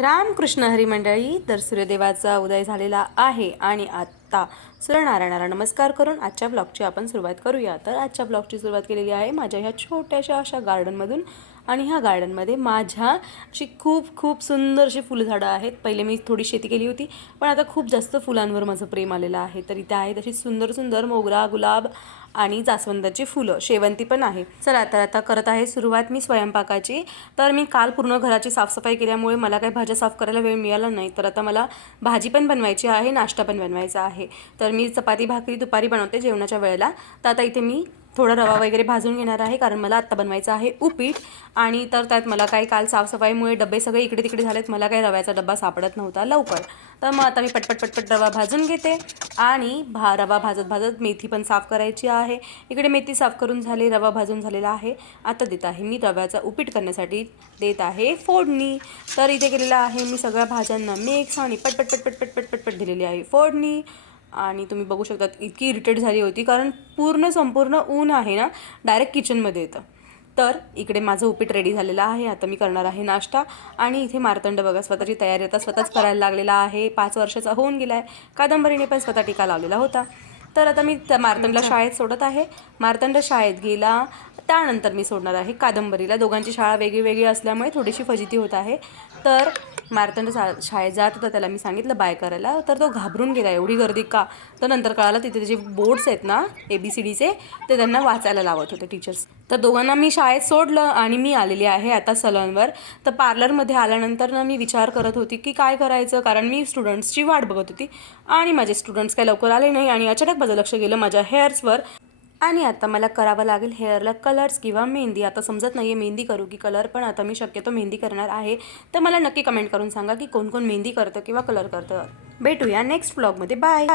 रामकृष्ण हरी मंडळी तर सूर्यदेवाचा उदय झालेला आहे आणि शकता सूर्यनारायणाला नमस्कार करून आजच्या ब्लॉगची आपण सुरुवात करूया. तर आजच्या ब्लॉगची सुरुवात केलेली आहे माझ्या ह्या छोट्याशा अशा गार्डनमधून आणि ह्या गार्डनमध्ये माझ्या अशी खूप खूप सुंदर अशी फुलझाडं आहेत. पहिले मी थोडी शेती केली होती पण आता खूप जास्त फुलांवर माझं प्रेम आलेलं आहे. तर इथे आहेत अशी सुंदर सुंदर मोगरा गुलाब आणि जास्वंदाची फुलं. शेवंती पण आहे. चला तर आता करत आहे सुरुवात मी स्वयंपाकाची. तर मी काल पूर्ण घराची साफसफाई केल्यामुळे मला काही भाज्या साफ करायला वेळ मिळाला नाही. तर आता मला भाजी पण बनवायची आहे नाश्ता पण बनवायचा आहे. तर मी चपाती भाकरी दुपारी बनवते जेवणाच्या वेळेला. तर आता इथे मी थोडा रवा वगैरे भाजून घेणार आहे कारण मला आत्ता बनवायचं आहे उपीट. आणि तर त्यात मला काही काल साफसफाईमुळे डबे सगळे इकडे तिकडे झालेत मला काही रव्याचा डब्बा सापडत नव्हता लवकर. तर मग आता मी पटपट पटपट रवा भाजून घेते. आणि भा रवा भाजत भाजत मेथी पण साफ करायची आहे. इकडे मेथी साफ करून झाली रवा भाजून झालेला आहे. आता देत आहे मी रव्याचा उपीट करण्यासाठी देत आहे फोडणी. तर इथे केलेलं आहे मी सगळ्या भाज्यांना मिक्स आणि पटपट पटपट पटपट पटपट दिलेली आहे फोडणी. आणि तुम्ही बघू शकता इतकी इरिटेट झाली होती कारण पूर्ण संपूर्ण ऊन आहे ना डायरेक्ट किचनमध्ये येतं. तर इकडे माझं उपीट रेडी झालेलं आहे आता मी करणार आहे नाश्ता. आणि इथे मार्तंड बघा स्वतःची तयारी आता स्वतःच करायला लागलेला आहे. पाच वर्षाचा होऊन गेला आहे कादंबरीने पण स्वतः टीका लावलेला होता. तर आता मी त्या मार्तंडला शाळेत सोडत आहे. मार्तंड शाळेत गेला त्यानंतर मी सोडणार आहे कादंबरीला. दोघांची शाळा वेगळी वेगळी असल्यामुळे थोडीशी फजिती होत आहे. तर मार्तंड शा शाळेत जात होता त्याला मी सांगितलं बाय करायला. तर तो घाबरून गेला एवढी गर्दी का? तर नंतर कळालं तिथे जे बोर्ड्स आहेत ना ए बी सी डीचे ते त्यांना वाचायला लावत होते टीचर्स तर दोघांना मी शाळेत सोडलं आणि मी आलेली आहे आता सलॉनवर. तर पार्लरमध्ये आल्यानंतर ना मी विचार करत होती की काय करायचं? कारण मी स्टुडंट्सची वाट बघत होती आणि माझे स्टुडंट्स काही लवकर आले नाही आणि अचानक माझं लक्ष गेलं माझ्या हेअर्सवर आणि आता मला करावं लागेल हेअरला कलर्स किंवा मेहंदी. आता समजत नाही आहे मेहंदी करू की कलर पण आता मी शक्यतो मेहंदी करणार आहे. तर मला नक्की कमेंट करून सांगा की कोण कोण मेहंदी करतं किंवा कलर करतं. भेटूया नेक्स्ट ब्लॉगमध्ये बाय